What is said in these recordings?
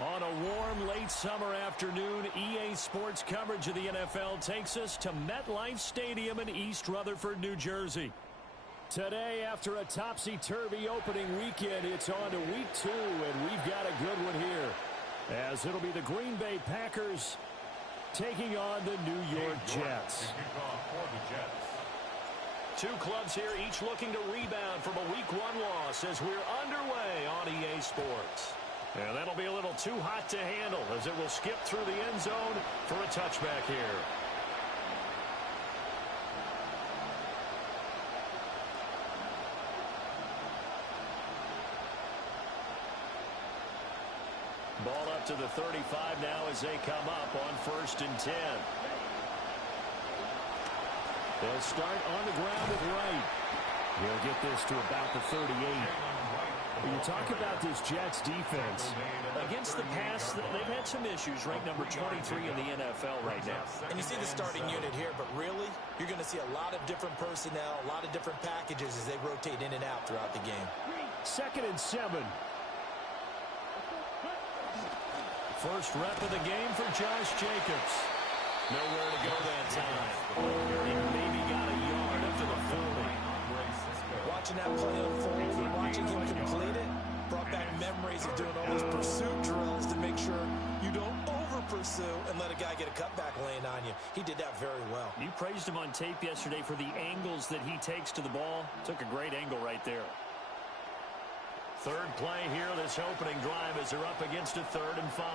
On a warm, late summer afternoon, EA Sports coverage of the NFL takes us to MetLife Stadium in East Rutherford, New Jersey. Today, after a topsy-turvy opening weekend, it's on to week 2, and we've got a good one here, as it'll be the Green Bay Packers taking on the New York Jets. Two clubs here, each looking to rebound from a Week 1 loss as we're underway on EA Sports. And that'll be a little too hot to handle as it will skip through the end zone for a touchback here. Ball up to the 35 now as they come up on 1st and 10. They'll start on the ground with Wright. He'll get this to about the 38. When you talk about this Jets defense, against the pass, they've had some issues, ranked number 23 in the NFL right now. And you see the starting unit here, but really, you're going to see a lot of different personnel, a lot of different packages as they rotate in and out throughout the game. 2nd and 7. First rep of the game for Josh Jacobs. Nowhere to go that time. He maybe got a yard up to the 40. Watching that play unfold, watching him complete it, brought back memories of doing all those pursuit drills to make sure you don't over-pursue and let a guy get a cutback lane on you. He did that very well. You praised him on tape yesterday for the angles that he takes to the ball. Took a great angle right there. Third play here, this opening drive as they're up against a 3rd and 5.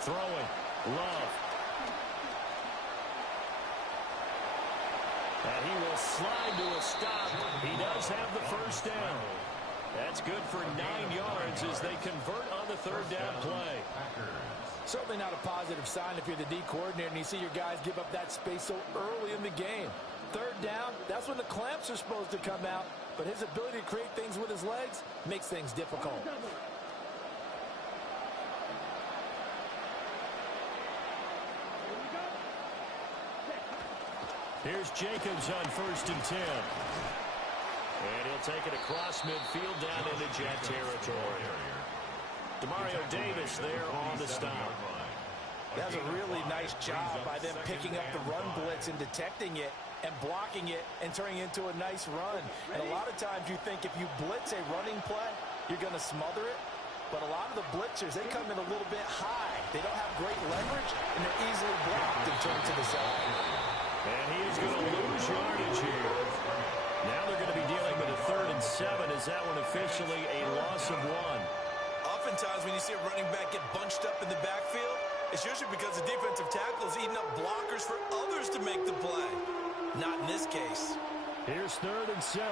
Throwing. Love. And he will slide to a stop. He does have the first down. That's good for 9 yards as they convert on the 3rd down play. Certainly not a positive sign if you're the D coordinator and you see your guys give up that space so early in the game. 3rd down, that's when the clamps are supposed to come out. But his ability to create things with his legs makes things difficult. Here's Jacobs on 1st and 10. And he'll take it across midfield down into Jet territory. Demario Davis there on the stop. That's a really nice job by them picking up the run blitz and detecting it and blocking it and turning it into a nice run. And a lot of times you think if you blitz a running play, you're going to smother it. But a lot of the blitzers, they come in a little bit high. They don't have great leverage, and they're easily blocked and turned to the side. And he is going to lose yardage here. Now they're going to be dealing with a 3rd and 7. Is that one officially a loss of 1? Oftentimes when you see a running back get bunched up in the backfield, it's usually because the defensive tackle is eating up blockers for others to make the play. Not in this case. Here's 3rd and 7.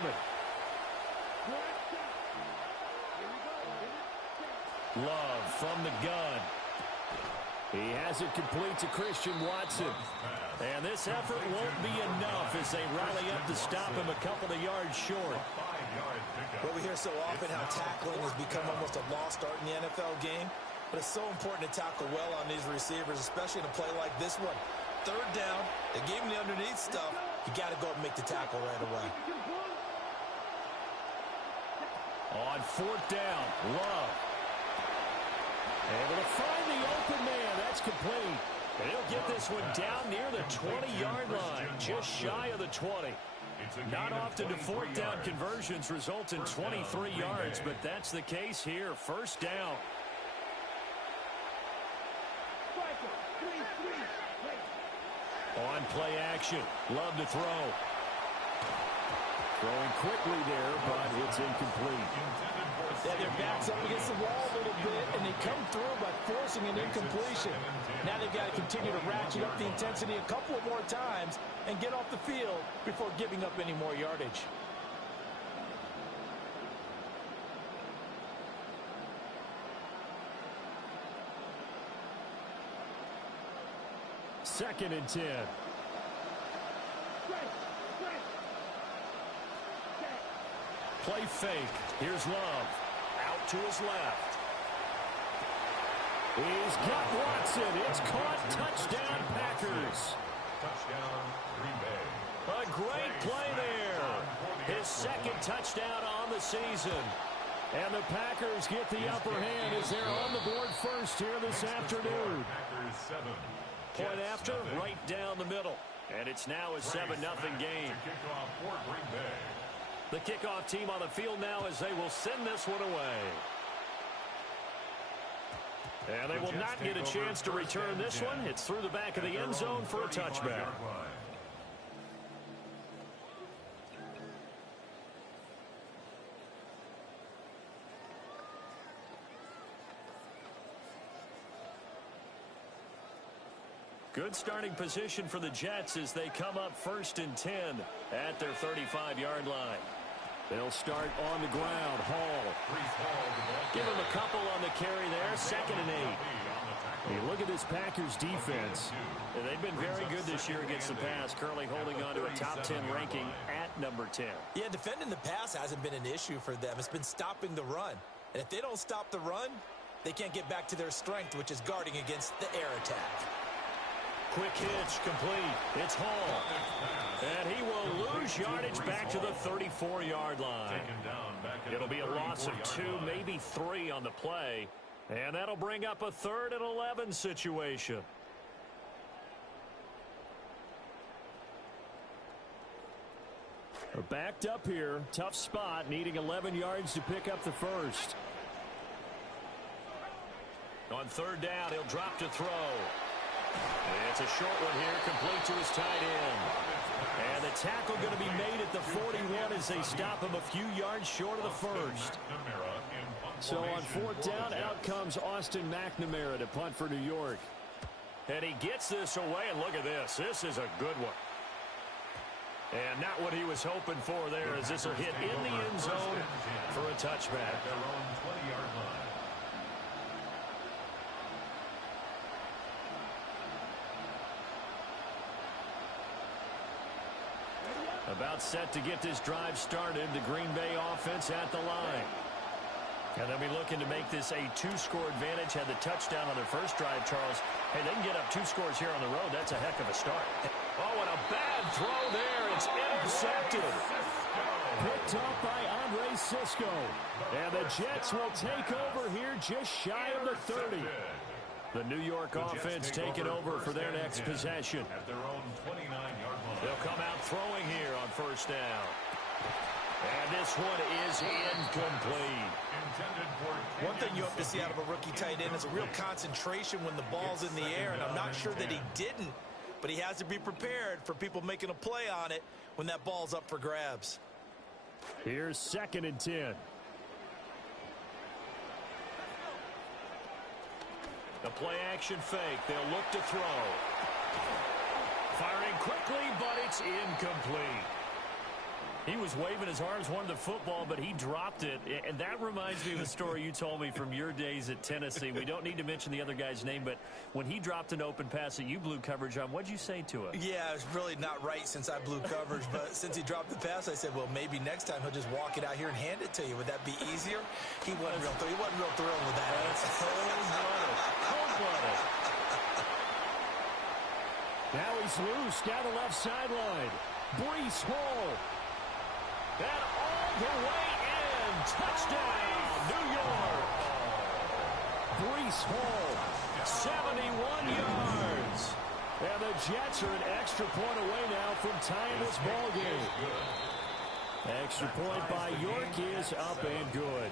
Love from the gun. He has it complete to Christian Watson. And this effort won't be enough as they rally up to stop him a couple of yards short. Well, we hear so often how tackling has become almost a lost art in the NFL game. But it's so important to tackle well on these receivers, especially in a play like this one. 3rd down, they gave him the underneath stuff. You got to go and make the tackle right away. On 4th down, Love. Able to find the open man. That's complete. And he'll get this one down near the 20-yard line, just shy of the 20. Not often do 4th down conversions result in 23 yards, but that's the case here. 1st down. On play action. Love to throw. Throwing quickly there, but it's incomplete. Yeah, their back's up against the wall a little bit, and they come through by forcing forcing an incompletion. Now they've got to continue to ratchet up the intensity a couple of more times and get off the field before giving up any more yardage. Second and 10. Play fake. Here's Love. Out to his left. He's got Watson. It's caught. Touchdown, Packers. Touchdown, Green Bay. A great play there. His second touchdown on the season. And the Packers get the upper hand as they're on the board first here this afternoon. Packers 7. Point after, right down the middle. And it's now a 7-0 game. Kickoff for Green Bay. The kickoff team on the field now as they will send this one away. And they will not get a chance to return this one. It's through the back of the end zone for a touchback. Good starting position for the Jets as they come up 1st and 10 at their 35-yard line. They'll start on the ground. Hall. Give him a couple on the carry there. 2nd and 8. You look at this Packers defense. They've been very good this year against the pass, currently holding on to a top 10 ranking at number 10. Yeah, defending the pass hasn't been an issue for them. It's been stopping the run. And if they don't stop the run, they can't get back to their strength, which is guarding against the air attack. Quick hitch, complete. It's Hall. And he will lose yardage back to the 34-yard line. It'll be a loss of 2, maybe 3 on the play. And that'll bring up a 3rd and 11 situation. They're backed up here. Tough spot, needing 11 yards to pick up the first. On 3rd down, he'll drop to throw. It's a short one here, complete to his tight end. And the tackle going to be made at the 41 as they stop him a few yards short of the first. So on 4th down, out comes Austin McNamara to punt for New York. And he gets this away, and look at this. This is a good one. And not what he was hoping for there, as this will hit in the end zone for a touchback. About set to get this drive started. The Green Bay offense at the line. And they'll be looking to make this a 2-score advantage. Had the touchdown on their first drive, Charles. Hey, they can get up 2 scores here on the road. That's a heck of a start. Oh, and a bad throw there. It's intercepted. Picked up by Andre Sisco. And the Jets will take over here just shy of the 30. The New York offense taking over for their next possession. At their own 29-yard line. They'll come out throwing here on 1st down. And this one is incomplete. One thing you hope to see out of a rookie tight end is a real concentration when the ball's in the air, and I'm not sure that he didn't, but he has to be prepared for people making a play on it when that ball's up for grabs. Here's 2nd and 10. The play action fake. They'll look to throw. Firing quickly, but it's incomplete. He was waving his arms, wanted the football, but he dropped it. And that reminds me of a story you told me from your days at Tennessee. We don't need to mention the other guy's name, but when he dropped an open pass that you blew coverage on, what'd you say to him? Yeah, it's really not right since I blew coverage, but since he dropped the pass, I said, well, maybe next time he'll just walk it out here and hand it to you. Would that be easier? He wasn't real thrilled with that. That's cold-blooded. Cold-blooded. Now he's loose down the left sideline. Breece Hall. And all the way in. Touchdown, New York. Breece Hall, 71 yards. And the Jets are an extra point away now from tying this ball game. Extra point by York is up and good.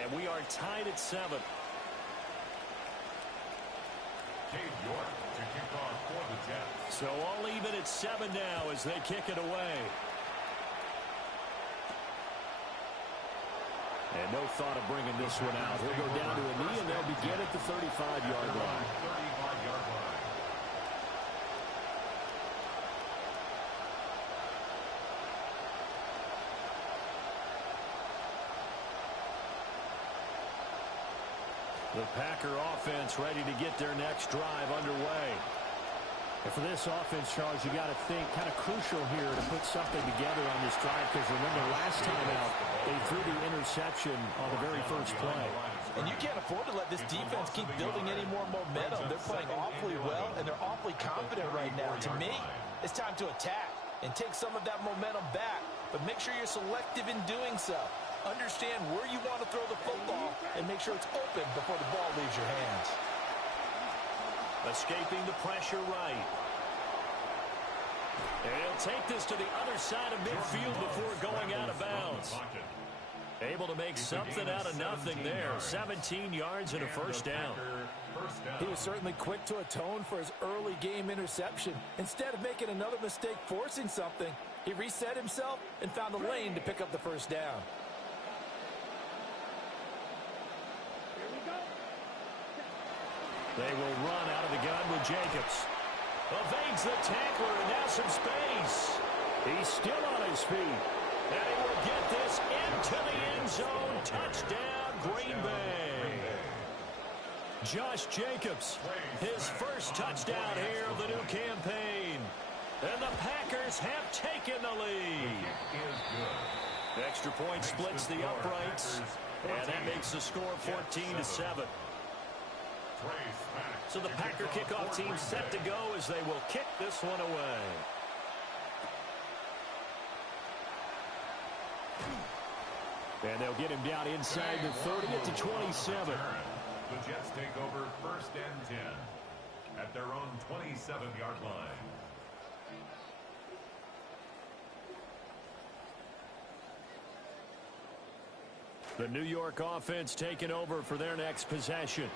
And we are tied at 7. York to kick off for the Jets. So all even at 7 now as they kick it away. And no thought of bringing this one out. He'll go down to a knee, and they'll begin at the 35-yard line. 35-yard line. The Packer offense ready to get their next drive underway. And for this offense, Charles, you got to think kind of crucial here to put something together on this drive, because remember last time out they threw the interception on the very first play. And you can't afford to let this defense keep building any more momentum. They're playing awfully well, and they're awfully confident right now. To me, it's time to attack and take some of that momentum back, but make sure you're selective in doing so. Understand where you want to throw the football and make sure it's open before the ball leaves your hands. Escaping the pressure right. And he'll take this to the other side of midfield before going out of bounds. Able to make something out of nothing there. 17 yards and a first down. He was certainly quick to atone for his early game interception. Instead of making another mistake forcing something, he reset himself and found a lane to pick up the first down. They will run out of the gun with Jacobs. Evades the tackler, and now some space. He's still on his feet. And he will get this into the end zone. Touchdown, Green Bay. Josh Jacobs, his first touchdown here of the new campaign. And the Packers have taken the lead. Extra point splits the uprights. And that makes the score 14-7. So the Packer kickoff team set to go as they will kick this one away. And they'll get him down inside the 30 at the 27. The Jets take over 1st and 10 at their own 27-yard line. The New York offense taking over for their next possession.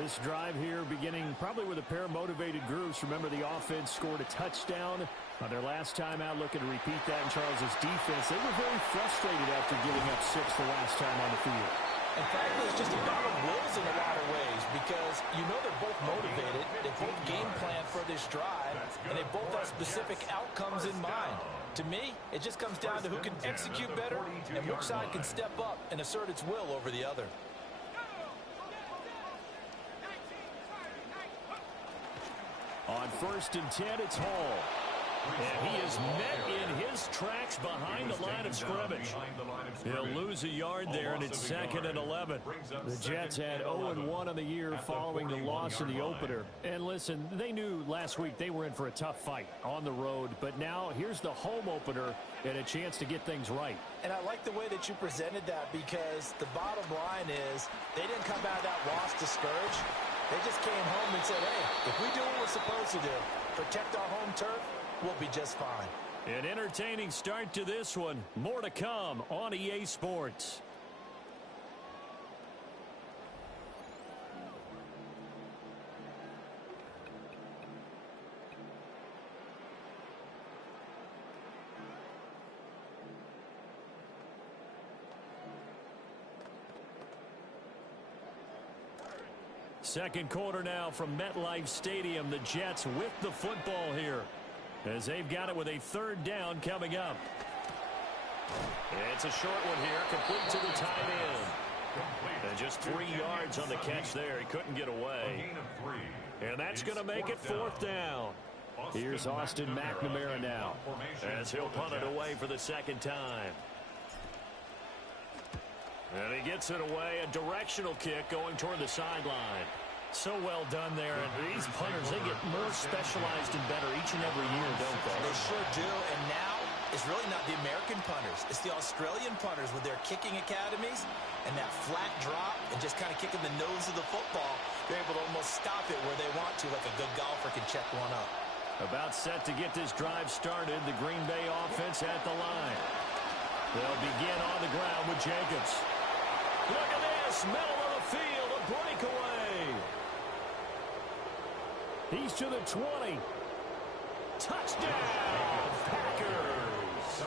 This drive here beginning probably with a pair of motivated groups. Remember, the offense scored a touchdown on their last time out. Looking to repeat that in Charles's defense. They were very frustrated after giving up 6 the last time on the field. And frankly, it's just a battle of wills in a lot of ways, because you know they're both motivated. They both game plan for this drive, and they both have specific outcomes in mind. To me, it just comes down to who can execute better and which side can step up and assert its will over the other. On 1st and 10, it's Hall. And he is met in his tracks behind the line of scrimmage. He'll lose a yard there, and it's 2nd and 11. The Jets had 0-1 on the year following the loss in the opener. And listen, they knew last week they were in for a tough fight on the road. But now here's the home opener and a chance to get things right. And I like the way that you presented that, because the bottom line is they didn't come out of that loss discouraged. They just came home and said, hey, if we do what we're supposed to do, protect our home turf, we'll be just fine. An entertaining start to this one. More to come on EA Sports. Second quarter now from MetLife Stadium. The Jets with the football here, as they've got it with a 3rd down coming up. It's a short one here, complete to the tight end. And just 3 yards on the catch there. He couldn't get away. And that's going to make it 4th down. Here's Austin McNamara now, as he'll punt it away for the 2nd time. And he gets it away, a directional kick going toward the sideline. So well done there. And these punters, they get more specialized and better each and every year, don't they? They sure do. And now it's really not the American punters. It's the Australian punters with their kicking academies and that flat drop and just kind of kicking the nose of the football. They're able to almost stop it where they want to, like a good golfer can check one up. About set to get this drive started. The Green Bay offense at the line. They'll begin on the ground with Jacobs. Look at this, middle of the field, a breakaway. He's to the 20. Touchdown, Packers.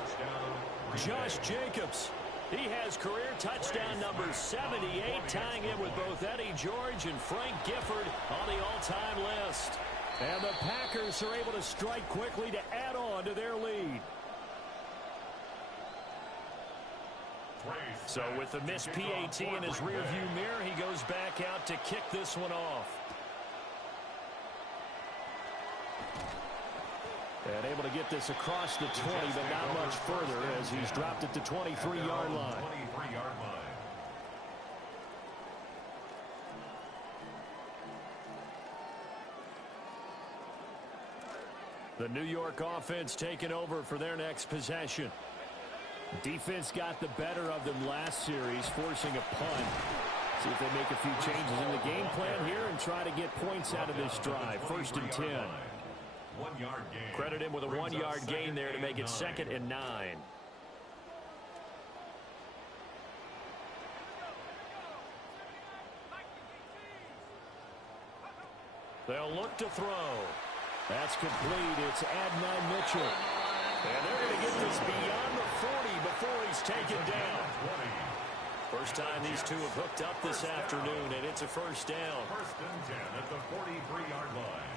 Josh Jacobs, He has career touchdown number 78, tying in with both Eddie George and Frank Gifford on the all-time list. And the Packers are able to strike quickly to add on to their lead. So with the missed PAT in his rearview mirror, he goes back out to kick this one off. And able to get this across the 20, but not much further as he's dropped it to 23-yard line. The New York offense taking over for their next possession. Defense got the better of them last series, forcing a punt. See if they make a few changes in the game plan here and try to get points out of this drive. 1st and 10. 1-yard gain. Credit him with a 1-yard gain there to make it 2nd and 9. They'll look to throw. That's complete. It's Adnan Mitchell. And they're going to get this beyond the 40 before he's taken down. First time these two have hooked up this afternoon, and it's a first down. 1st and 10 at the 43-yard line.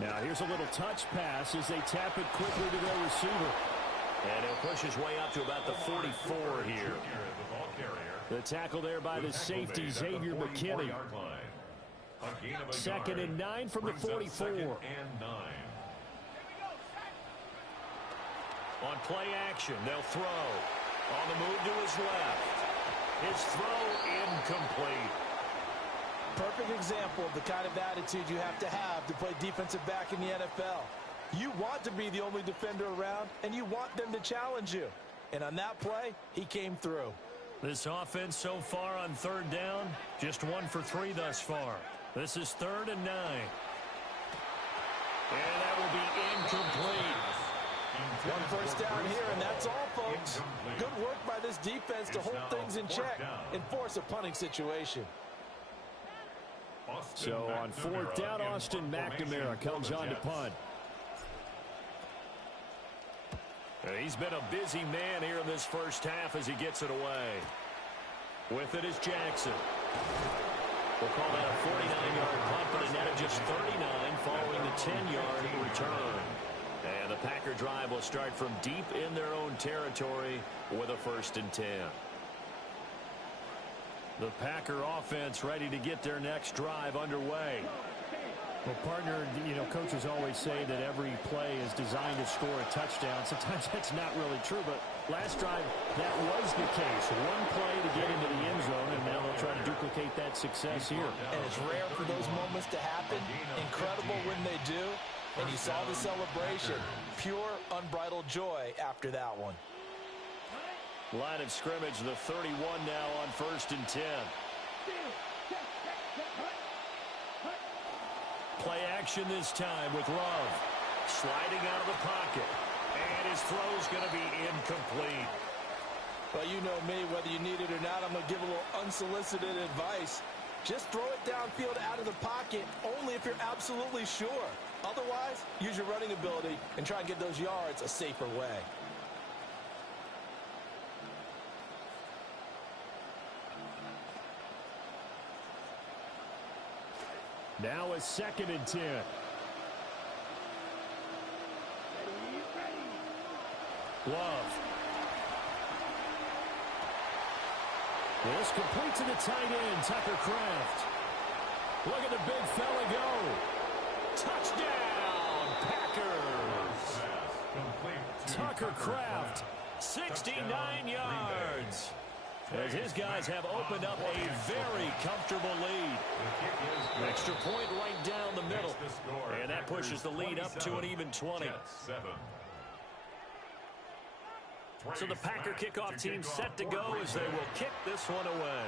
Now here's a little touch pass as they tap it quickly to their receiver. And he'll push his way up to about the 44 here. The tackle there by the safety, Xavier McKinney. 2nd and 9 from the 44. On play action, they'll throw. On the move to his left. His throw incomplete. Perfect example of the kind of attitude you have to play defensive back in the NFL. You want to be the only defender around, and you want them to challenge you. And on that play, he came through. This offense so far on 3rd down, just 1 for 3 thus far. This is 3rd and 9. And that will be incomplete. 1 first down here, and that's all, folks. Good work by this defense to hold things in check and force a punting situation. So on 4th down, Austin McNamara comes on to punt. He's been a busy man here in this first half as he gets it away. With it is Jackson. We'll call that a 49-yard punt, but a net of just 39 following the 10-yard return. And the Packer drive will start from deep in their own territory with a 1st and 10. The Packer offense ready to get their next drive underway. Well, partner, coaches always say that every play is designed to score a touchdown. Sometimes that's not really true, but last drive, that was the case. 1 play to get into the end zone, and now they'll try to duplicate that success here. And it's rare for those moments to happen. Incredible when they do. And you saw the celebration. Pure, unbridled joy after that one. Line of scrimmage, the 31 now on 1st and 10. Play action this time with Love. Sliding out of the pocket. And his throw's going to be incomplete. Well, you know me, whether you need it or not, I'm going to give a little unsolicited advice. Just throw it downfield out of the pocket only if you're absolutely sure. Otherwise, use your running ability and try and get those yards a safer way. Now a 2nd and 10. Love. This complete to the tight end, Tucker Kraft. Look at the big fella go. Touchdown, Packers. Tucker Kraft, 69 yards. As his guys have opened up a very comfortable lead. Extra point right down the middle. And that pushes the lead up to an even 20. So the Packer kickoff team set to go as they will kick this one away.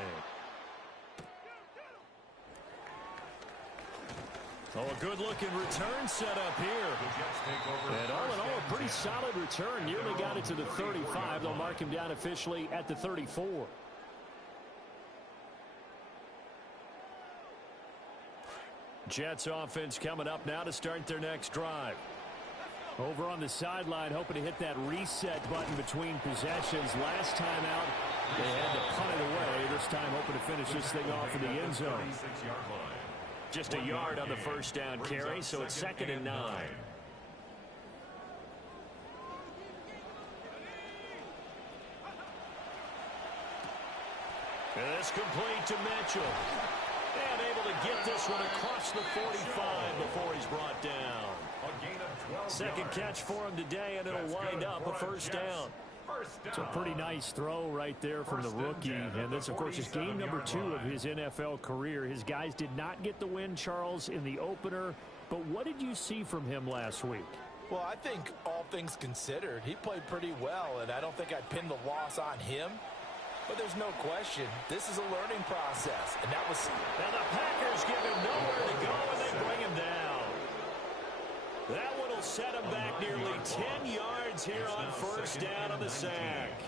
Oh, a good-looking return set up here. And all in all, a pretty solid return. Nearly got it to the 35. They'll mark him down officially at the 34. Jets offense coming up now to start their next drive. Over on the sideline, hoping to hit that reset button between possessions. Last time out, they had to punt it away. This time, hoping to finish this thing off in the end zone. Just a yard on the first down carry, so it's 2nd and 9. And this complete to Mitchell. And able to get this one across the 45 before he's brought down. Second catch for him today, and it'll wind up a first down. It's a pretty nice throw right there from the rookie. And this, of course, is game number 2 of his NFL career. His guys did not get the win, Charles, in the opener. But what did you see from him last week? Well, I think all things considered, he played pretty well, and I don't think I'd pin the loss on him. But there's no question, this is a learning process. And that was... And the Packers give him nowhere to go, and they bring him down. That one will set him back nearly 10 yards here on first down on the sack.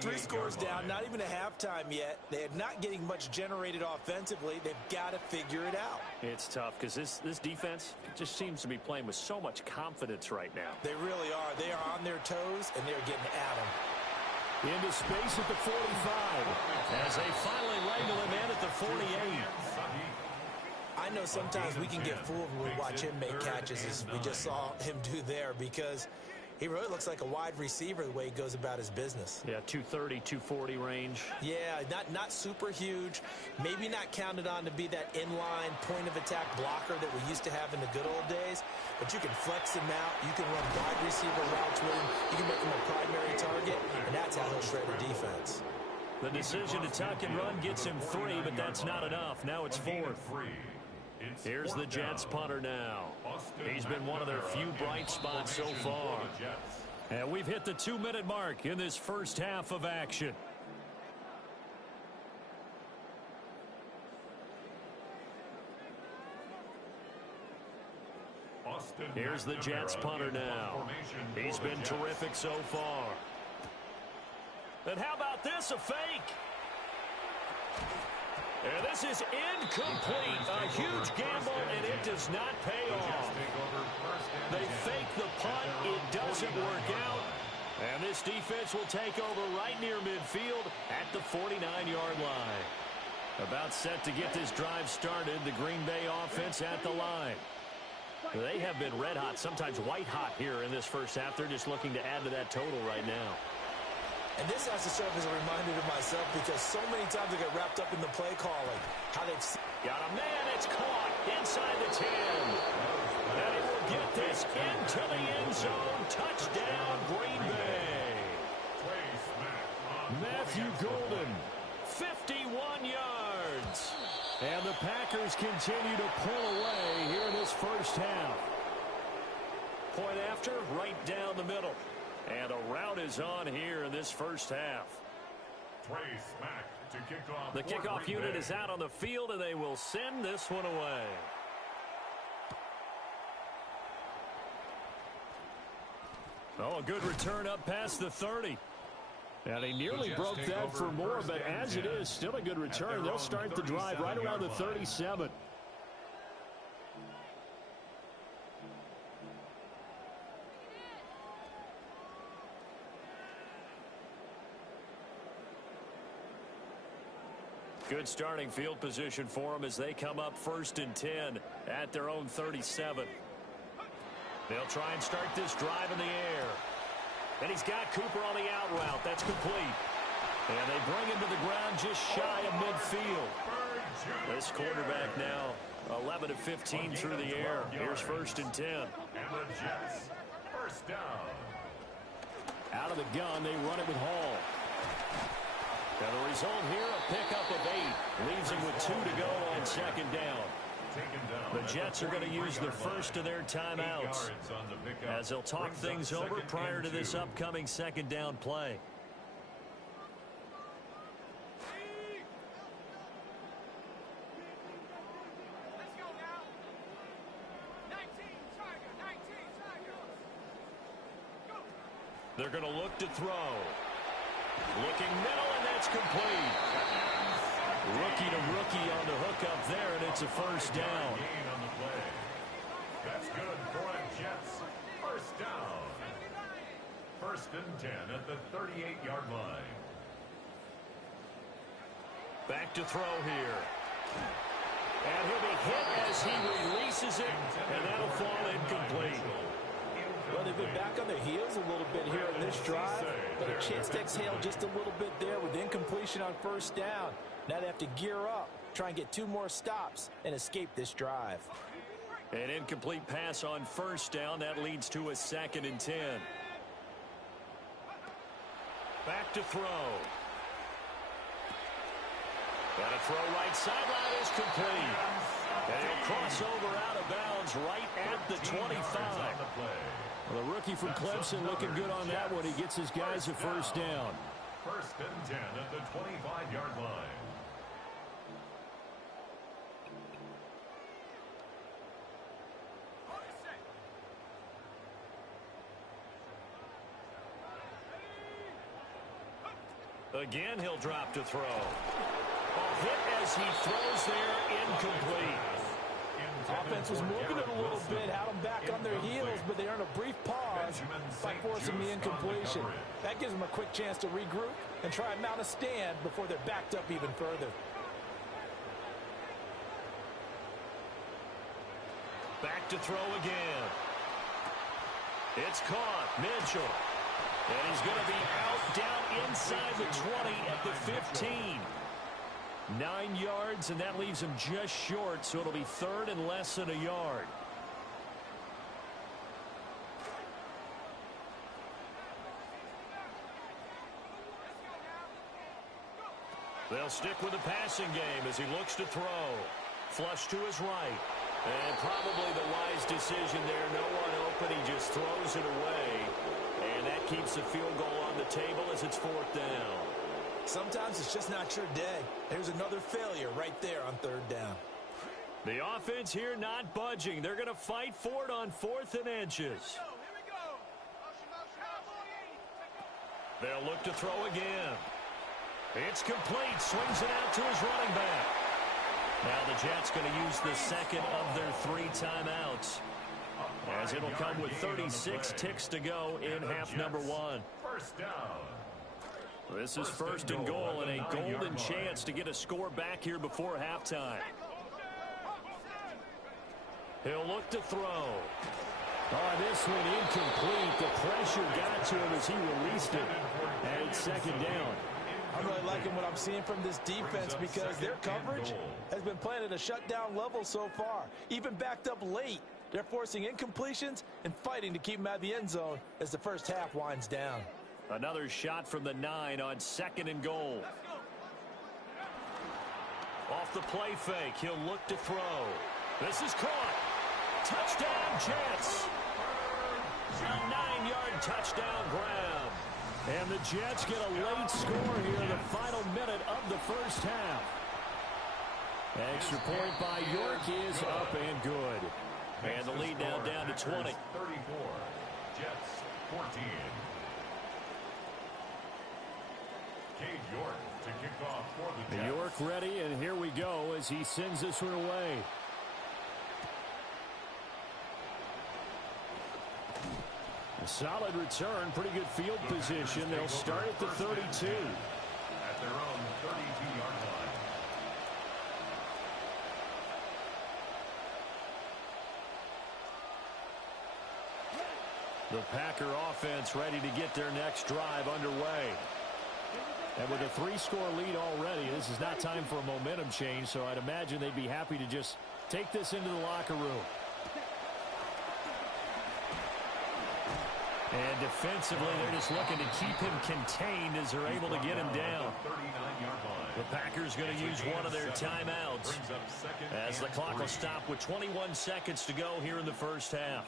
3 scores down, not even a halftime yet. They are not getting much generated offensively. They've got to figure it out. It's tough because this defense just seems to be playing with so much confidence right now. They really are. They are on their toes, and they're getting at them. Into space at the 45 as they finally wrangle him in at the 48. I know sometimes we can get fooled when we watch him make catches, as we just saw him do there, because he really looks like a wide receiver the way he goes about his business. Yeah, 230, 240 range. Yeah, not super huge. Maybe not counted on to be that inline point-of-attack blocker that we used to have in the good old days. But you can flex him out. You can run wide receiver routes with him. You can make him a primary target, and that's how he'll shred a defense. The decision to tuck and run gets him 3, but that's not enough. Now it's 4th. Here's the Jets punter now. He's been one of their few bright spots so far. And we've hit the 2-minute mark in this first half of action. Here's the Jets punter now. He's been terrific so far. And how about this, a fake? And this is incomplete. A huge gamble, and it does not pay off. They fake the punt. It doesn't work out. And this defense will take over right near midfield at the 49-yard line. About set to get this drive started, the Green Bay offense at the line. They have been red hot, sometimes white hot here in this first half. They're just looking to add to that total right now. And this has to serve as a reminder to myself, because so many times I get wrapped up in the play calling. How they've got a man, it's caught inside the 10. And he will get this into the end zone. Touchdown, Green Bay. Matthew Golden, 51 yards. And the Packers continue to pull away here in this first half. Point after, right down the middle. And a rout is on here in this first half. The kickoff unit is out on the field, and they will send this one away. Oh, a good return up past the 30. And he nearly broke that for more, but as it is, still a good return. They'll start the drive right around the 37. Good starting field position for them as they come up 1st and 10 at their own 37. They'll try and start this drive in the air. And he's got Cooper on the out route. That's complete. And they bring him to the ground just shy of midfield. This quarterback now 11 of 15 through the air. Here's 1st and 10. And the Jets, first down. Out of the gun, they run it with Hall. And the result here, a pickup of 8. Leaves him with 2 to go on 2nd down. The Jets are going to use the first of their timeouts as they'll talk things over prior to this upcoming 2nd down play. They're going to look to throw. Looking middle, and that's complete. Rookie to rookie on the hook up there, and it's a first down. That's good for a Jets first down. First and 10 at the 38-yard line. Back to throw here. And he'll be hit as he releases it, and that'll fall incomplete. Well, they've been back on their heels a little bit here in this drive, but a chance to exhale just a little bit there with incompletion on first down. Now they have to gear up, try and get 2 more stops, and escape this drive. An incomplete pass on first down. That leads to a 2nd and 10. Back to throw. And a throw right sideline is complete. And he'll cross over out of bounds right at the 25. Well, the rookie from Clemson looking good on that one. He gets his guys a first down. First and 10 at the 25-yard line. Again, he'll drop to throw. A hit as he throws there, incomplete. Offense was moving it a little bit, had them back on their heels, but they earned a brief pause by forcing the incompletion. That gives them a quick chance to regroup and try and mount a stand before they're backed up even further. Back to throw again. It's caught. Mitchell. And he's going to be out down inside the 20 at the 15. 9 yards, and that leaves him just short, so it'll be 3rd and less than a yard. They'll stick with the passing game as he looks to throw. Flush to his right. And probably the wise decision there. No one open. He just throws it away. And that keeps the field goal on the table as it's 4th down. Sometimes it's just not your day. There's another failure right there on 3rd down. The offense here not budging. They're going to fight for it on 4th and inches. They'll look to throw again. It's complete. Swings it out to his running back. Now the Jets going to use the second of their 3 timeouts, as it'll come with 36 ticks to go in half number 1. First down. This is 1st and goal and a golden chance to get a score back here before halftime. He'll look to throw. Oh, this one incomplete. The pressure got to him as he released it. And it's 2nd down. I'm really liking what I'm seeing from this defense because their coverage has been playing at a shutdown level so far. Even backed up late, they're forcing incompletions and fighting to keep them out of the end zone as the first half winds down. Another shot from the 9 on 2nd and goal. Off the play fake, he'll look to throw. This is caught. Touchdown, Jets. A 9-yard touchdown grab. And the Jets get a late score here in the final minute of the first half. Extra point by York is up and good. And the lead now down to 20. 34. Jets 14. York to kick off for the Jets. York ready, and here we go as he sends this one away. A solid return, pretty good field position. They'll start at the 32. At their own 32-yard line. The Packer offense ready to get their next drive underway. And with a 3-score lead already, this is not time for a momentum change, so I'd imagine they'd be happy to just take this into the locker room. And defensively, they're just looking to keep him contained as they're able to get him down. The Packers going to use one of their timeouts as the clock will stop with 21 seconds to go here in the first half.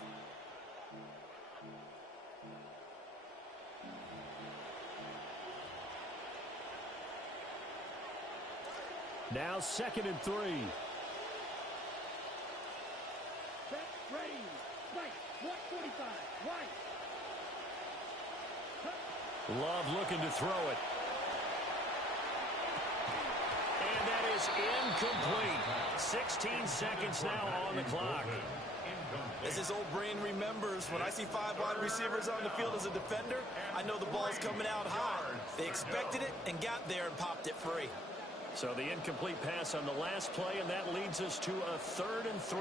Now 2nd and 3. Ready, right, 145, right. Love looking to throw it. And that is incomplete. 16 seconds now on the clock. As his old brain remembers, when I see 5 wide receivers on the field as a defender, I know the ball's coming out high. They expected it and got there and popped it free. So the incomplete pass on the last play, and that leads us to a 3rd and 3.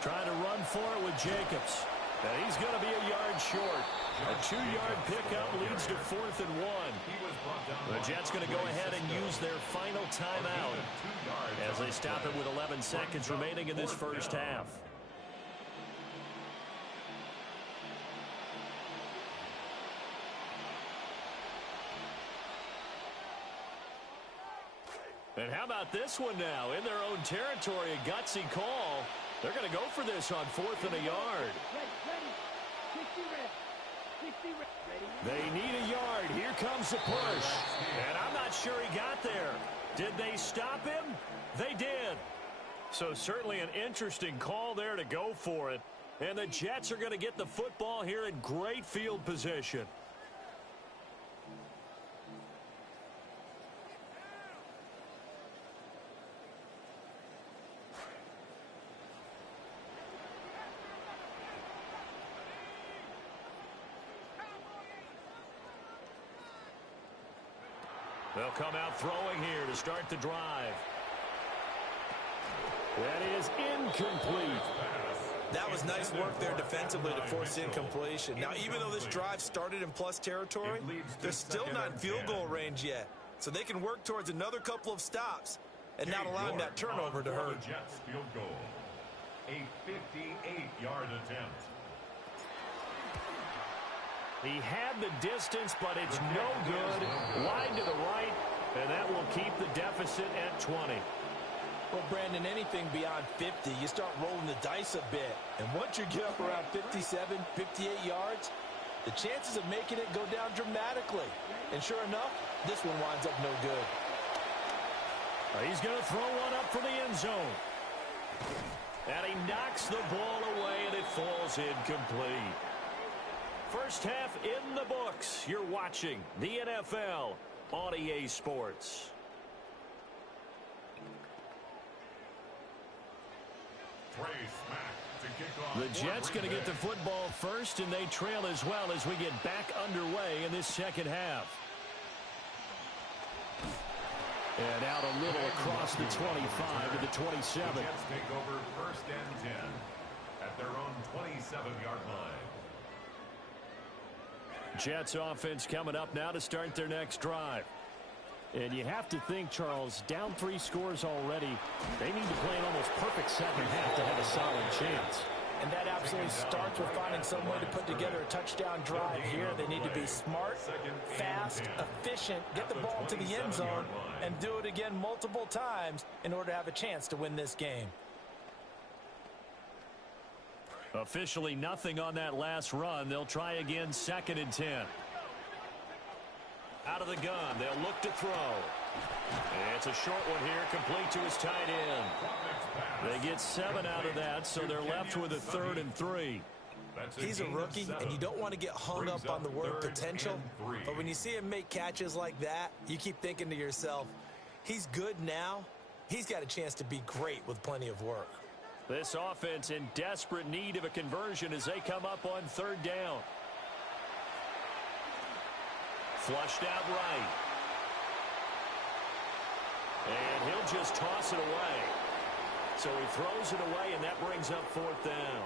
Trying to run for it with Jacobs. And he's going to be a yard short. A 2-yard pickup leads to 4th and 1. The Jets going to go ahead and use their final timeout as they stop it with 11 seconds remaining in this first half. And how about this one now? In their own territory, a gutsy call. They're going to go for this on 4th and a yard. They need a yard. Here comes the push. And I'm not sure he got there. Did they stop him? They did. So certainly an interesting call there to go for it. And the Jets are going to get the football here in great field position. They'll come out throwing here to start the drive. That is incomplete. That was nice work there defensively to force incompletion. Now, even though this drive started in plus territory, they're still not in field goal range yet. So they can work towards another couple of stops and not allowing that turnover to hurt. Jets field goal. A 58-yard attempt. He had the distance, but it's no good. Wide to the right, and that will keep the deficit at 20. Well, Brandon, anything beyond 50, you start rolling the dice a bit. And once you get up around 57, 58 yards, the chances of making it go down dramatically. And sure enough, this one winds up no good. He's going to throw one up for the end zone. And he knocks the ball away, and it falls incomplete. First half in the books. You're watching the NFL on EA Sports. The Jets going to get the football first, and they trail as well as we get back underway in this second half. And out a little across the 25 to the 27. The Jets take over 1st and 10 at their own 27-yard line. Jets offense coming up now to start their next drive. And you have to think, Charles, down 3 scores already. They need to play an almost perfect second half to have a solid chance. And that absolutely starts with finding some way to put together a touchdown drive here. They need to be smart, fast, efficient, get the ball to the end zone, and do it again multiple times in order to have a chance to win this game. Officially nothing on that last run. They'll try again 2nd and 10. Out of the gun, they'll look to throw. It's a short one here, complete to his tight end. They get 7 out of that, so they're left with a 3rd and 3. He's a rookie, and you don't want to get hung up on the word potential. But when you see him make catches like that, you keep thinking to yourself, he's good now. He's got a chance to be great with plenty of work. This offense in desperate need of a conversion as they come up on 3rd down. Flushed out right. And he'll just toss it away. So he throws it away, and that brings up 4th down.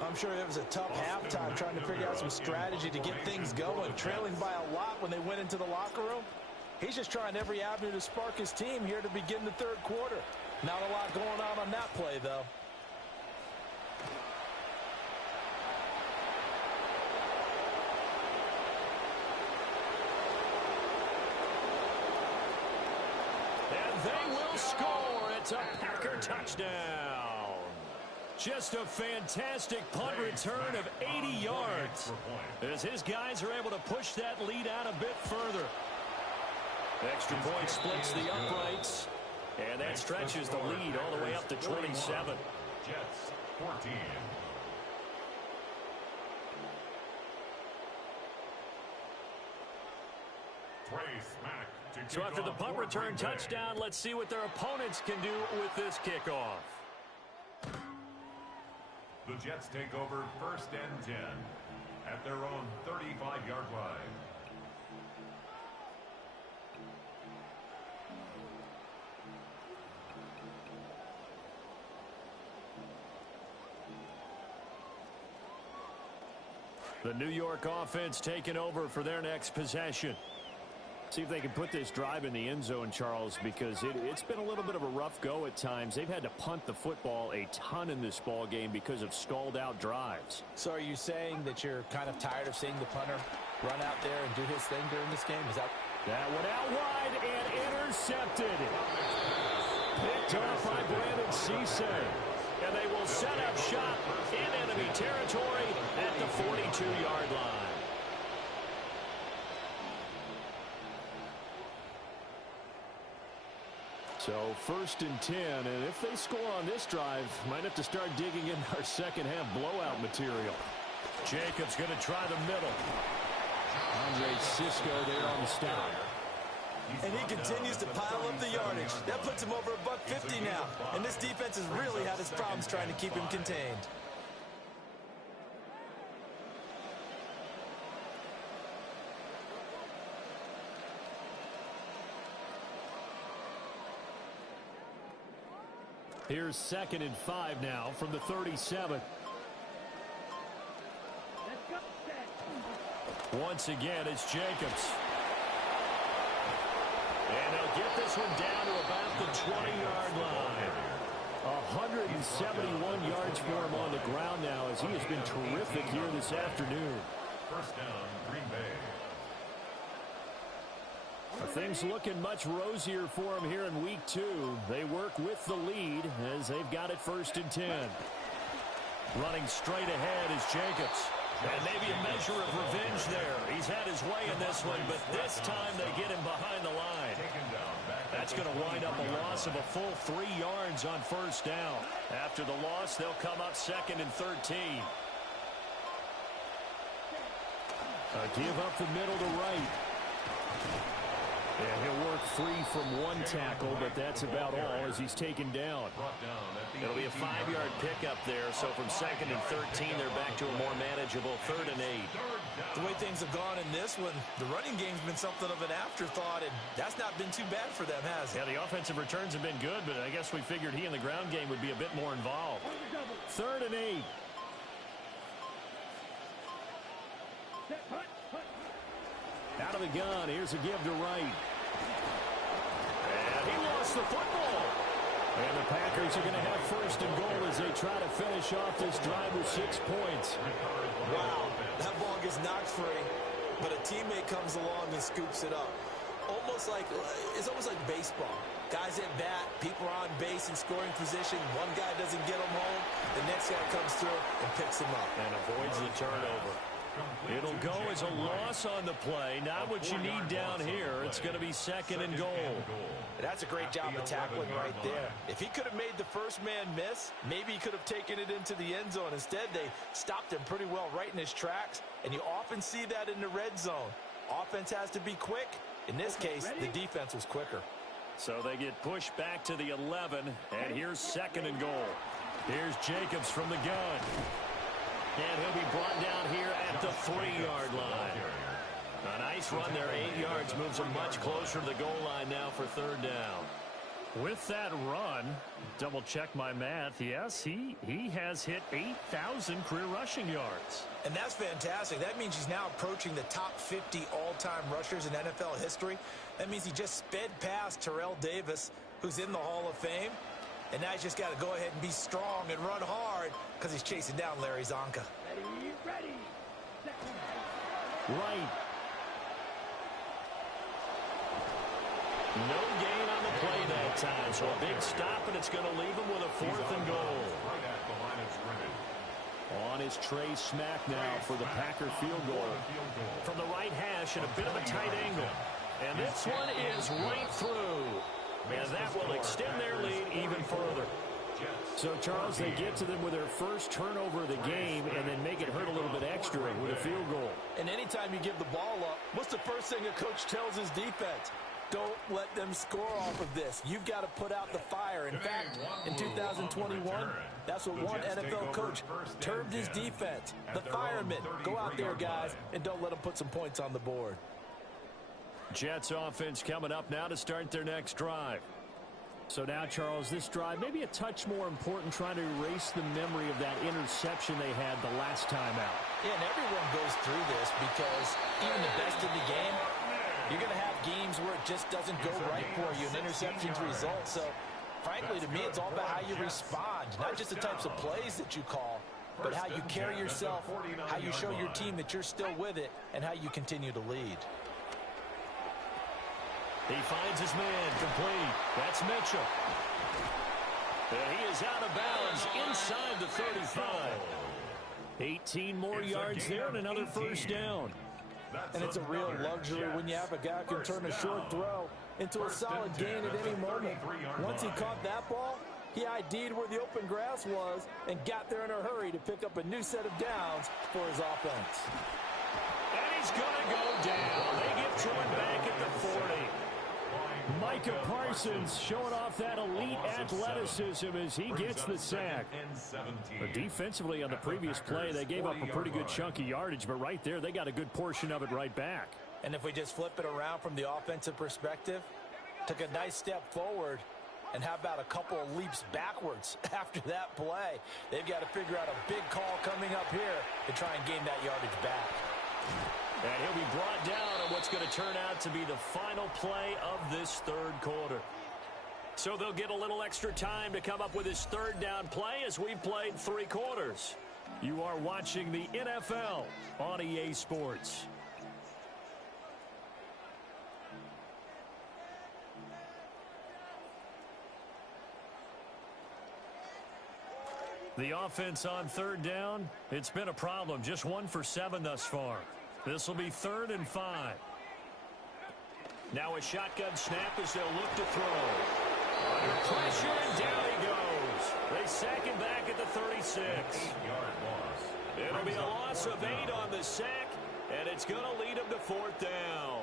I'm sure it was a tough halftime trying to figure out some strategy to get things going, trailing by a lot when they went into the locker room. He's just trying every avenue to spark his team here to begin the 3rd quarter. Not a lot going on that play, though. And they will score. It's a Packer touchdown. Just a fantastic punt return of 80 yards as his guys are able to push that lead out a bit further. Extra point splits the uprights, and that stretches the lead all the way up to 27. Jets 14. So after the punt return touchdown, let's see what their opponents can do with this kickoff. The Jets take over 1st and 10 at their own 35-yard line. The New York offense taking over for their next possession. See if they can put this drive in the end zone, Charles, because it's been a little bit of a rough go at times. They've had to punt the football a ton in this ball game because of stalled-out drives. So are you saying that you're kind of tired of seeing the punter run out there and do his thing during this game? Is that one out wide and intercepted. Picked off by Brandon Cisse. And they will set up shop in enemy territory at the 42-yard line. So 1st and 10, and if they score on this drive, might have to start digging in our second-half blowout material. Jacobs going to try the middle. Andre Cisco there on the stop. And he continues to pile up the yardage. That puts him over $150 now. And this defense has really had its problems trying to keep him contained. Here's 2nd and 5 now from the 37. Once again, it's Jacobs. And they'll get this one down to about the 20-yard line. 171 yards for him on the ground now as he has been terrific here this afternoon. 1st down, Green Bay. Things looking much rosier for him here in week 2. They work with the lead as they've got it 1st and 10. Running straight ahead is Jacobs. And maybe a measure of revenge there. He's had his way in this one, but this time they get him behind the line. That's going to wind up a loss of a full 3 yards on 1st down. After the loss, they'll come up 2nd and 13. A give up the middle to right. And he'll work free from one tackle, but that's about all as he's taken down. It'll be a 5-yard pickup there, so from 2nd and 13, they're back to a more manageable 3rd and 8. The way things have gone in this one, the running game's been something of an afterthought, and that's not been too bad for them, has it? Yeah, the offensive returns have been good, but I guess we figured he in the ground game would be a bit more involved. 3rd and 8. Out of the gun, here's a give to right. And he lost the football. And the Packers are going to have 1st and goal as they try to finish off this drive with 6 points. Wow, that ball gets knocked free, but a teammate comes along and scoops it up. It's almost like baseball. Guys at bat, people are on base in scoring position. One guy doesn't get them home. The next guy comes through and picks him up. And avoids the turnover. It'll go as a loss on the play. Not what you need down here. It's going to be 2nd and goal. That's a great job of tackling right there. If he could have made the first man miss, maybe he could have taken it into the end zone. Instead, they stopped him pretty well right in his tracks, and you often see that in the red zone. Offense has to be quick. In this case, the defense was quicker. So they get pushed back to the 11, and here's 2nd and goal. Here's Jacobs from the gun. And he'll be brought down here at the 3-yard line. A nice run there, 8 yards, moves him much closer to the goal line now for 3rd down. With that run, double check my math, yes, he has hit 8,000 career rushing yards. And that's fantastic. That means he's now approaching the top 50 all-time rushers in NFL history. That means he just sped past Terrell Davis, who's in the Hall of Fame. And now he's just got to go ahead and be strong and run hard because he's chasing down Larry Zonka. Ready. Right. No gain on the play that time, so a big stop, and it's going to leave him with a 4th and goal. On his Trey Smack now for the Packer field goal. From the right hash and a bit of a tight angle. And this one is right through. And that will extend their lead even further. So, Charles, they get to them with their first turnover of the game and then make it hurt a little bit extra with a field goal. And anytime you give the ball up, what's the first thing a coach tells his defense? Don't let them score off of this. You've got to put out the fire. In fact, in 2021, that's what one NFL coach termed his defense. The firemen. Go out there, guys, and don't let them put some points on the board. Jets offense coming up now to start their next drive. So now, Charles, this drive maybe a touch more important, trying to erase the memory of that interception they had the last time out. Yeah, and everyone goes through this because even the best in the game, you're going to have games where it just doesn't go right for you, and interceptions result. So, frankly, to me, it's all about how you respond, not just the types of plays that you call, but how you carry yourself, how you show your team that you're still with it, and how you continue to lead. He finds his man complete. That's Mitchell. And he is out of bounds inside the 35. 18 more yards there and another first down. And it's a real luxury when you have a guy who can turn a short throw into a solid gain at any moment. Once he caught that ball, he ID'd where the open grass was and got there in a hurry to pick up a new set of downs for his offense. And he's going to go down. They give Truman back at the 40. Micah Parsons showing off that elite athleticism as he gets the sack. But defensively on the previous play, they gave up a pretty good chunk of yardage, but right there, they got a good portion of it right back. And if we just flip it around from the offensive perspective, took a nice step forward, and how about a couple of leaps backwards after that play? They've got to figure out a big call coming up here to try and gain that yardage back. And he'll be brought down on what's going to turn out to be the final play of this third quarter. So they'll get a little extra time to come up with his third down play as we've played 3 quarters. You are watching the NFL on EA Sports. The offense on third down, it's been a problem. Just 1 for 7 thus far. This will be 3rd and 5. Now a shotgun snap as they'll look to throw. Under pressure, and down he goes. They sack him back at the 36. It'll be a loss of 8 on the sack, and it's going to lead him to 4th down.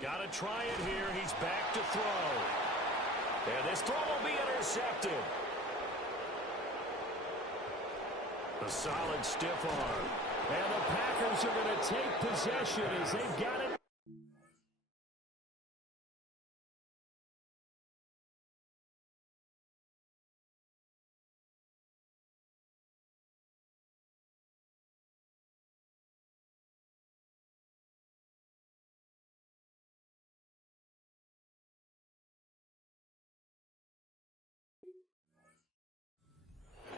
Got to try it here. He's back to throw. And this throw will be intercepted. A solid stiff arm. And the Packers are going to take possession as they've got it.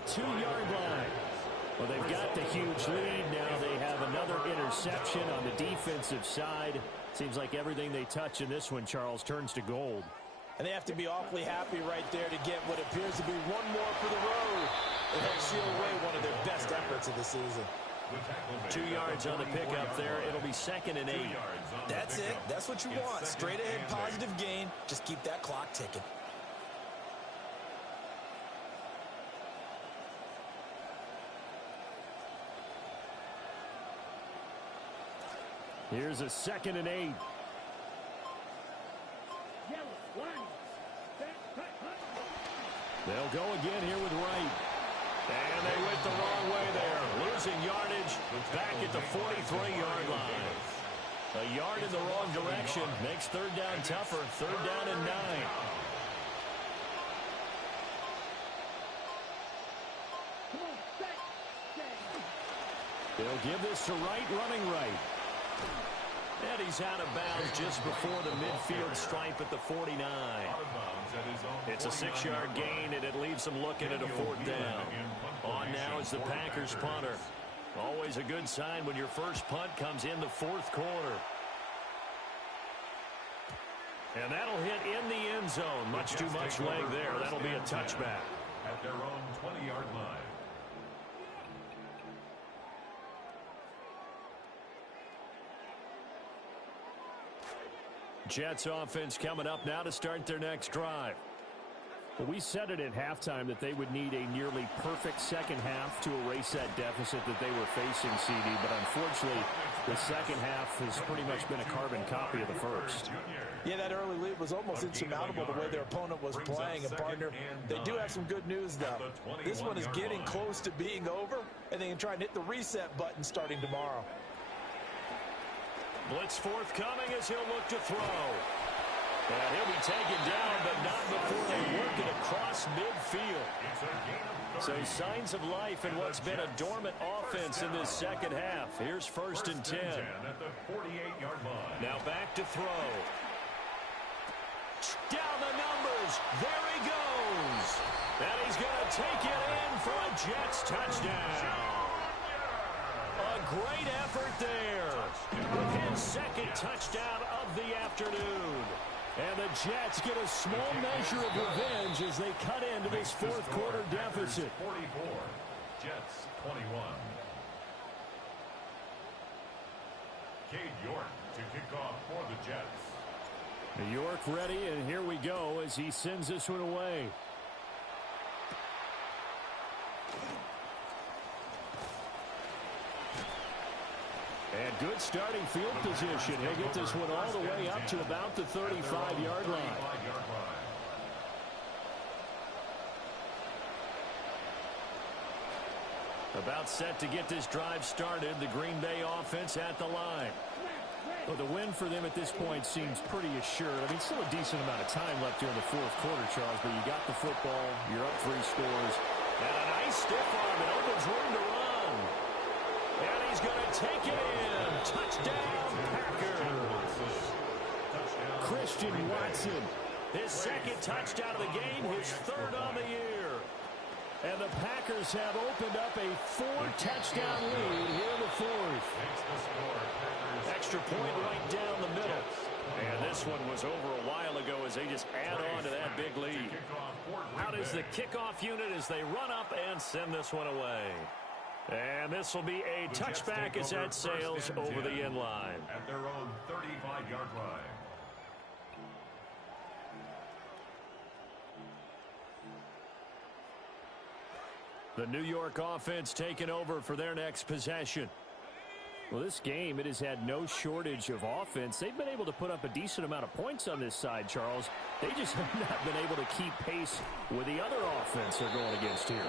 Two-yard line. Well, they've got the huge lead. Now they have another interception on the defensive side. Seems like everything they touch in this one, Charles, turns to gold. And they have to be awfully happy right there to get what appears to be one more for the road. They help seal away one of their best efforts of the season. 2 yards on the pickup there. It'll be 2nd and 8. That's it. That's what you want. Straight ahead, positive gain. Just keep that clock ticking. Here's a 2nd and 8. They'll go again here with Wright. And they went the wrong way there. Losing yardage back at the 43-yard line. A yard in the wrong direction makes 3rd down tougher. 3rd down and 9. They'll give this to Wright, running right. And he's out of bounds just before the midfield stripe at the 49. It's a 6-yard gain, and it leaves them looking at a 4th down. On now is the Packers punter. Always a good sign when your first punt comes in the fourth quarter. And that'll hit in the end zone. Much too much leg there. That'll be a touchback. At their own 20-yard line. Jets offense coming up now to start their next drive. Well, we said it at halftime that they would need a nearly perfect second half to erase that deficit that they were facing, CD. But unfortunately, the second half has pretty much been a carbon copy of the first. Yeah, that early lead was almost insurmountable the way their opponent was playing. And, partner, they do have some good news, though. This one is getting close to being over, and they can try and hit the reset button starting tomorrow. Blitz forthcoming as he'll look to throw. And he'll be taken down, but not before they work it across midfield. So signs of life in what's been a dormant offense in this second half. Here's 1st and 10. At the 48-yard line. Now back to throw. Down the numbers. There he goes. And he's going to take it in for a Jets touchdown. A great effort there. With his second touchdown of the afternoon. And the Jets get a small measure of revenge as they cut into this fourth quarter deficit. 44, Jets 21. Cade York to kick off for the Jets. New York ready, and here we go as he sends this one away. And good starting field position. He'll get this one all the way up to about the 35-yard line. About set to get this drive started. The Green Bay offense at the line. Well, the win for them at this point seems pretty assured. I mean, still a decent amount of time left here in the fourth quarter, Charles, but you got the football. You're up 3 scores. And a nice stiff arm. It opens room to run. And he's going to take it in. Touchdown, Packers. Christian Watson. His second touchdown of the game, his 3rd on the year. And the Packers have opened up a 4-touchdown lead here in the fourth. Extra point right down the middle. And this one was over a while ago as they just add on to that big lead. Out is the kickoff unit as they run up and send this one away. And this will be a touchback as that sails over the end line. At their own 35-yard line. The New York offense taking over for their next possession. Well, this game, it has had no shortage of offense. They've been able to put up a decent amount of points on this side, Charles. They just have not been able to keep pace with the other offense they're going against here.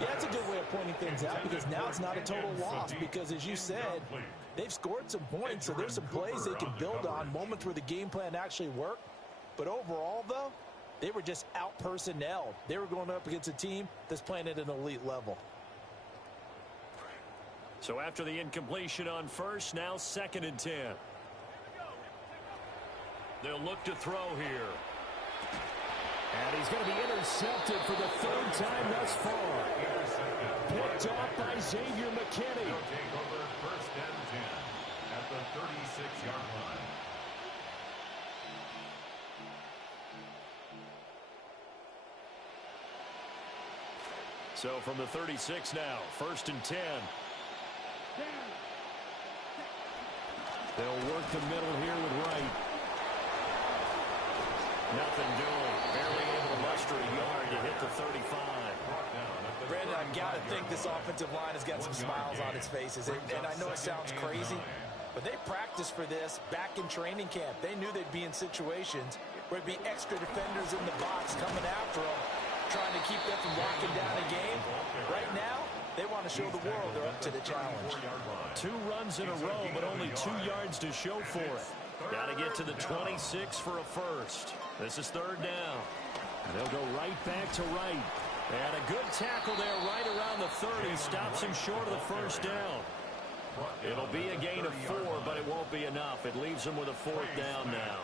Yeah, that's a good way of pointing things out because now it's not a total loss because, as you said, they've scored some points, so there's some plays they can build on, moments where the game plan actually worked. But overall, though, they were just out-personnelled. They were going up against a team that's playing at an elite level. So after the incompletion on first, now 2nd and 10. They'll look to throw here. And he's going to be intercepted for the 3rd time thus far. Picked off by Xavier McKinney. They'll take over 1st and 10 at the 36-yard line. So from the 36 now, 1st and 10. They'll work the middle here with Wright. Nothing doing. Barely able to muster a yard to hit the 35. Brandon, I've got to think this offensive line has got some smiles on its faces. And I know it sounds crazy, but they practiced for this back in training camp. They knew they'd be in situations where it'd be extra defenders in the box coming after them, trying to keep them from locking down a game. Right now, they want to show the world they're up to the challenge. 2 runs in a row, but only 2 yards to show for it. Got to get to the 26 for a first. This is 3rd down. They'll go right back to Wright. And a good tackle there right around the 30. Stops him short of the 1st down. It'll be a gain of 4, but it won't be enough. It leaves them with a 4th down now.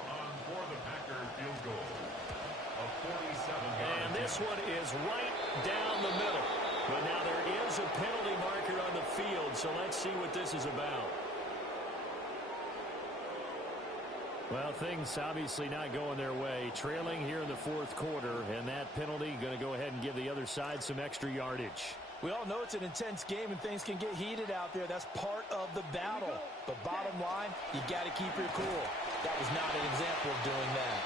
And this one is right down the middle. But now there is a penalty marker on the field, so let's see what this is about. Well, things obviously not going their way. Trailing here in the fourth quarter, and that penalty going to go ahead and give the other side some extra yardage. We all know it's an intense game and things can get heated out there. That's part of the battle. But bottom line, you got to keep your cool. That was not an example of doing that.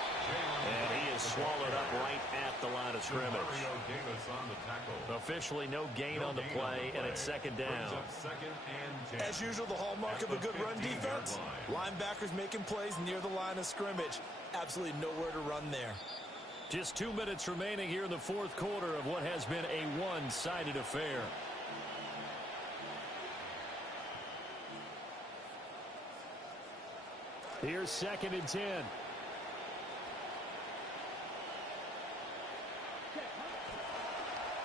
And he is swallowed up right at the line of scrimmage. Officially no gain on the play, and it's second down. As usual, the hallmark of a good run defense, linebackers making plays near the line of scrimmage. Absolutely nowhere to run there. Just 2 minutes remaining here in the fourth quarter of what has been a one-sided affair. Here's 2nd and 10.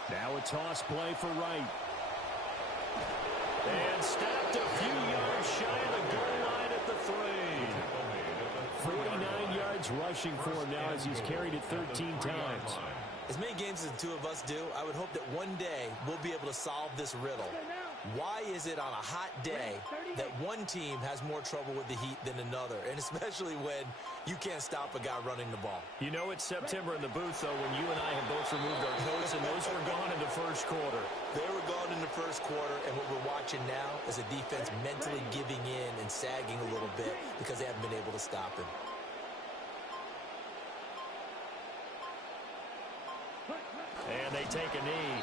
Now a toss play for Wright. And stopped a few yards shy of the goal line at the 3. 49 yards rushing for him now as he's carried it 13 times. As many games as the two of us do, I would hope that one day we'll be able to solve this riddle. Why is it on a hot day that one team has more trouble with the heat than another? And especially when you can't stop a guy running the ball. You know it's September in the booth, though, when you and I have both removed our coats, and those were gone in the first quarter. They were gone in the first quarter, and what we're watching now is a defense mentally giving in and sagging a little bit because they haven't been able to stop him. And they take a knee.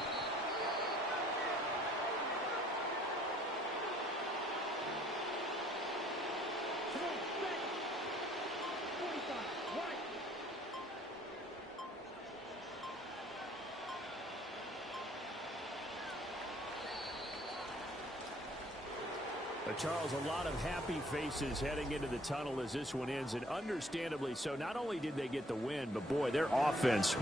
Charles, a lot of happy faces heading into the tunnel as this one ends, and understandably so. Not only did they get the win, but boy, their offense